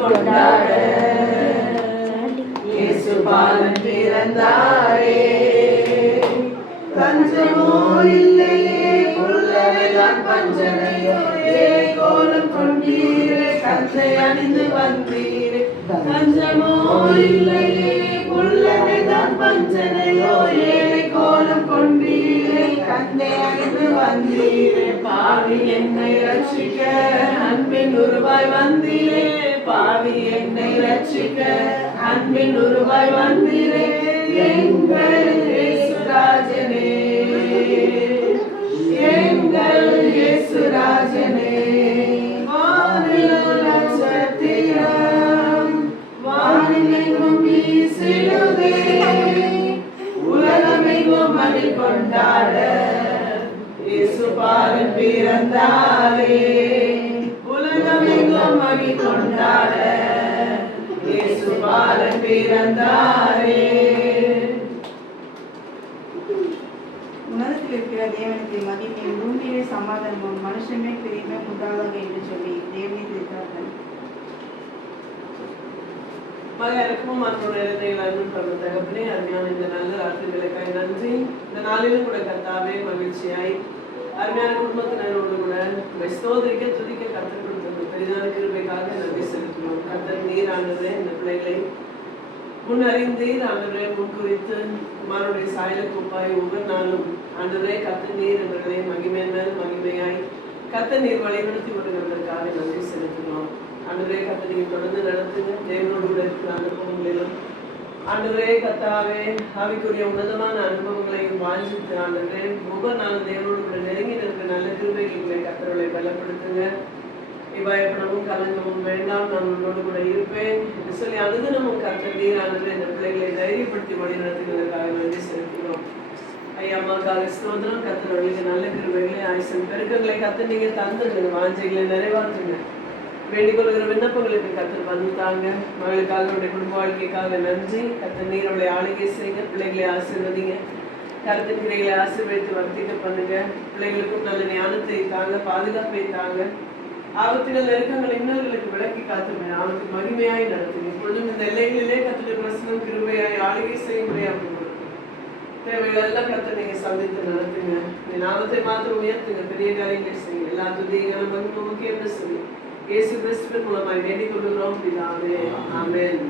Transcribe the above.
கொண்டாட இயேசு பாலன் பிறந்தாரே. தஞ்சமோ இல்லையே உள்ளவைதான் பஞ்சனையோ ஏழை கோலம் கொண்டீரே கந்தை அணிந்து வந்தீரே. தஞ்சமோ இல்லையே உள்ளவைதான் பஞ்சனையோ ஏழை கோலம் கொண்டீரே கந்தை அணிந்து வந்தீரே. பாவி என்னை ரட்சிக்க அன்பின் உருவாய் வந்தீரே. பாவி என்னை ரட்சிக்க அன்பின் உருவாய் வந்தீரே. எங்கள் இயேசுராஜனே, எங்கள் இயேசுராஜனே. வானில் நட்சத்திரம் வானிலெங்கும் வீசிடுதே. உலகமெங்கும் மகிழ் கொண்டாட இயேசு பாலன் பிறந்தாரே. உலகமெங்கும் மகிழ் கொண்டாட இயேசு பாலன் பிறந்தாரே. உலகத்தில் இருக்கிற தேவனுக்கு மகிமையும் பூமியிலே சமாதானமும் மனுஷமே பிரிமே உண்டாதாக என்று சொல்லி தேவனை திருத்தார்கள். மகனுக்கும் மற்றொரு தகப்பனே அருமையான இந்த நல்ல ராத்திரிகளுக்காய் நன்றி. இந்த நாளிலும் கூட கர்த்தாவே மகிழ்ச்சியாய் அருமையான குடும்பத்தினரோடு கூட ஸ்தோத்திரிக்க துதிக்க கற்றுக் கொடுத்தது பெரிதான கிருபைக்காக நன்றி செலுத்துகிறோம். கர்த்தர் நீர் ஆண்டவரே இந்த பிள்ளைகளை முன்னறிந்தீர் ஆண்டவரே, முன்குறித்து குமாரனுடைய சாயலுக்கு ஒப்பாய் ஒவ்வொரு நாளும் ஆண்டவரே கர்த்தர் நீர் இவர்களை மகிமை மேல் மகிமையாய் கர்த்தர் நீர் வழிநடத்தி வருகிறதற்காக நன்றி செலுத்துகிறோம். ஆண்டவரே கர்த்தர் நீங்க தொடர்ந்து நடத்துங்க. தேவனோடு கூட இருக்கிற அனுபவங்களிலும் ஆண்டவரே கர்த்தாவே ஆவிக்குரிய உன்னதமான அனுபவங்களையும் வாஞ்சித்து ஆண்டவரே ஒவ்வொரு நாளும் தேவனோடு கூட நெருங்கி நிற்கிற நல்ல கிருபைகளை கர்த்தர்களை பலப்படுத்துங்க. பயப்படவும் கலங்கவும் வேண்டாம், நான் உன்னோடு கூட இருப்பேன் என்று சொல்லி அனுதினமும் கர்த்தர் நீர் ஆண்டவரே இந்த பிள்ளைகளை தைரியப்படுத்தி வழி நடத்துகிறதுக்காக நன்றி செலுத்துகிறோம். ஐயா அம்மாக்காக ஸ்தோத்திரம். கர்த்தர்களுக்கு நல்ல கிருபைகளை ஆயுசன் பெருக்கங்களை கர்த்தர் நீங்க தந்துங்க, வாஞ்சைகளை நிறைவாற்றுங்க. வேண்டிக் கொள்கிற விண்ணப்பங்களுக்கு கர்த்தர் வந்துட்டாங்க. மகளுக்காக அவருடைய குடும்ப வாழ்க்கைக்காக நன்றி. கர்த்தர் நீர் அவளை ஆளுகை செய்யுங்க, பிள்ளைகளை ஆசீர்வதிங்க, கருத்தின் கிரைகளை ஆசீர்வதித்து வர்த்திக்க பண்ணுங்க. பிள்ளைகளுக்கும் நல்ல ஞானத்தை தாங்க, பாதுகாப்பை தாங்க. ஆபத்துகள் நெருக்கங்கள் இன்னொருகளுக்கு விளக்கி காத்துங்க, அவனுக்கு மகிமையாய் நடத்துங்க. இப்பொழுதும் இந்த எல்லைகளிலே கர்த்தருடைய பிரசனம் கிருபையாய் ஆளுகை செய்யும்படியாக தேவைகள் எல்லாம் கர்த்தர் நீங்க சந்தித்து நடத்துங்க. இந்த நாமத்தை மாத்திரம் உயர்த்துங்க, பெரிய காரியங்களை செய்யுங்க. எல்லா துதிகளும் மகிமை முக்கியம் சொல்லி இயேசு கிறிஸ்துவின் மூலமாய் வேண்டிக் கொள்கிறோம் பிதாவே. ஆமென்.